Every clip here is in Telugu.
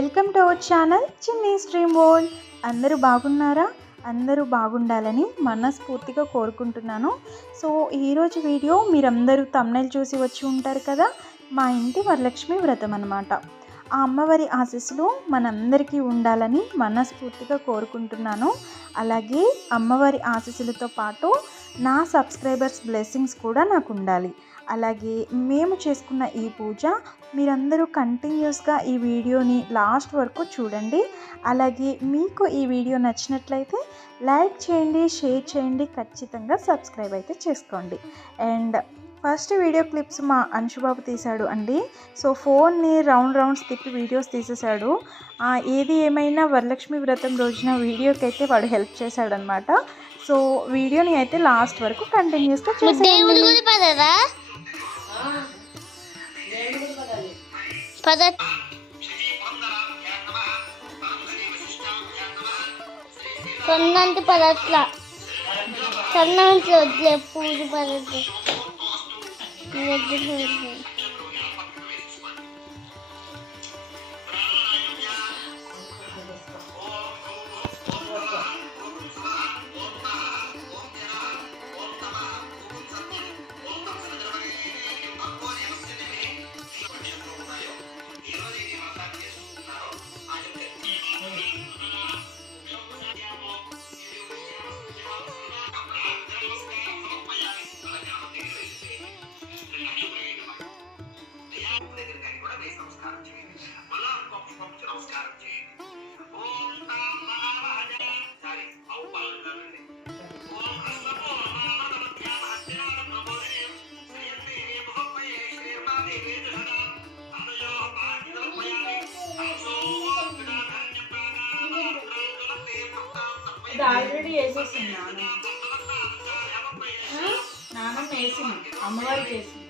Welcome to our channel Chinni stream world. అందరూ బాగున్నారా? అందరూ బాగుండాలని మనస్ఫూర్తిగా కోరుకుంటున్నాను. సో ఈరోజు వీడియో మీరందరూ తమ్నైల్ చూసి వచ్చి ఉంటారు కదా? మా ఇంటి వరలక్ష్మి వ్రతం అన్నమాట. ఆ అమ్మవారి ఆశీస్సులు మనందరికీ ఉండాలని మనస్ఫూర్తిగా కోరుకుంటున్నాను. అలాగే అమ్మవారి ఆశీస్సులతో పాటు నా సబ్స్క్రైబర్స్ బ్లెస్సింగ్స్ కూడా నాకు ఉండాలి. అలాగే మేము చేసుకున్న ఈ పూజ మీరందరూ కంటిన్యూస్గా ఈ వీడియోని లాస్ట్ వరకు చూడండి. అలాగే మీకు ఈ వీడియో నచ్చినట్లయితే లైక్ చేయండి షేర్ చేయండి ఖచ్చితంగా సబ్స్క్రైబ్ అయితే చేసుకోండి. అండ్ ఫస్ట్ వీడియో క్లిప్స్ మా అంశుబాబు తీశాడు అండి. సో ఫోన్ని రౌండ్ రౌండ్స్ తిప్పి వీడియోస్ తీసేశాడు. ఏది ఏమైనా వరలక్ష్మి వ్రతం రోజున వీడియోకి అయితే వాడు హెల్ప్ చేశాడనమాట సో వీడియోని అయితే లాస్ట్ వరకు కంటిన్యూస్గా పదరా పద. సొన్నంటి పదట్ల. సొన్నంటి వద్దులే పూజ పదట్ల. ఇది ఆల్రెడీ వేసేసింది నాన్న. నాన్నమ్మ వేసింది అమ్మవారికి వేసింది.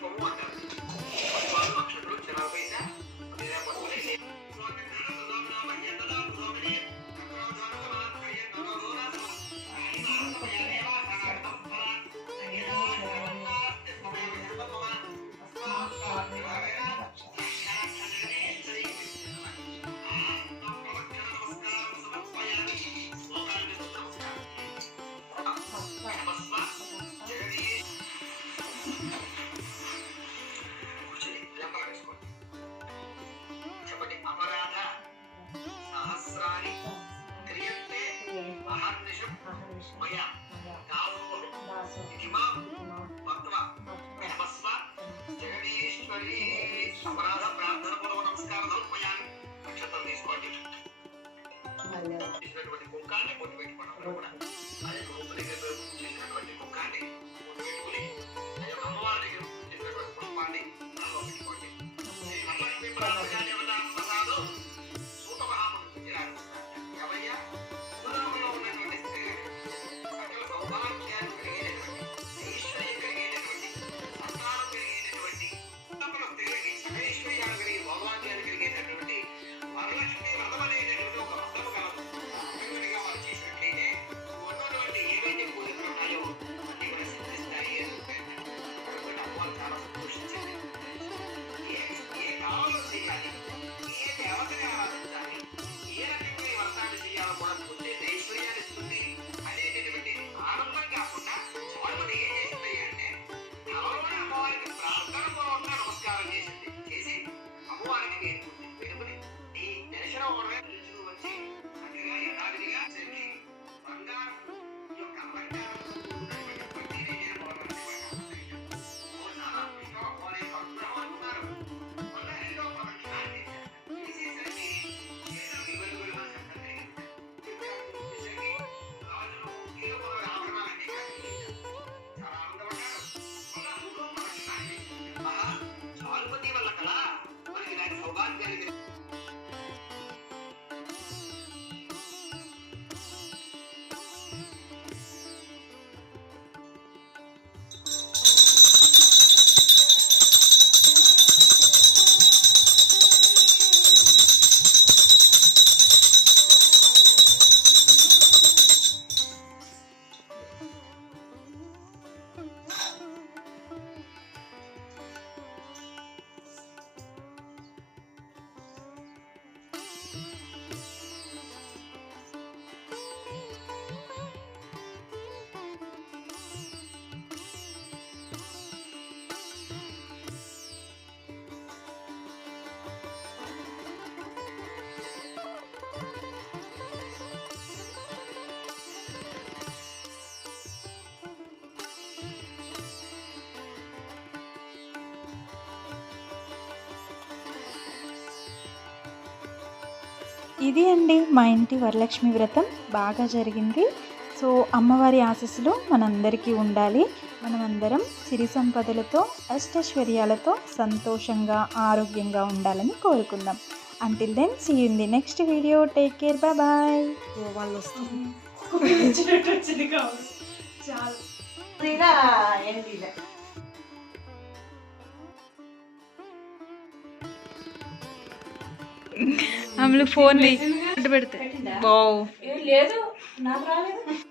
for one. Thank you. ఇది అండి మా ఇంటి వరలక్ష్మి వ్రతం. బాగా జరిగింది. సో అమ్మవారి ఆశీస్సులు మనందరికీ ఉండాలి. మనమందరం సిరి సంపదలతో అష్టైశ్వర్యాలతో సంతోషంగా ఆరోగ్యంగా ఉండాలని కోరుకుందాం. Until then see in the next video take care bye bye వాళ్ళు వస్తుంది చాలా. పెడితే. బావ్ లేదు నాకు రాలేదు.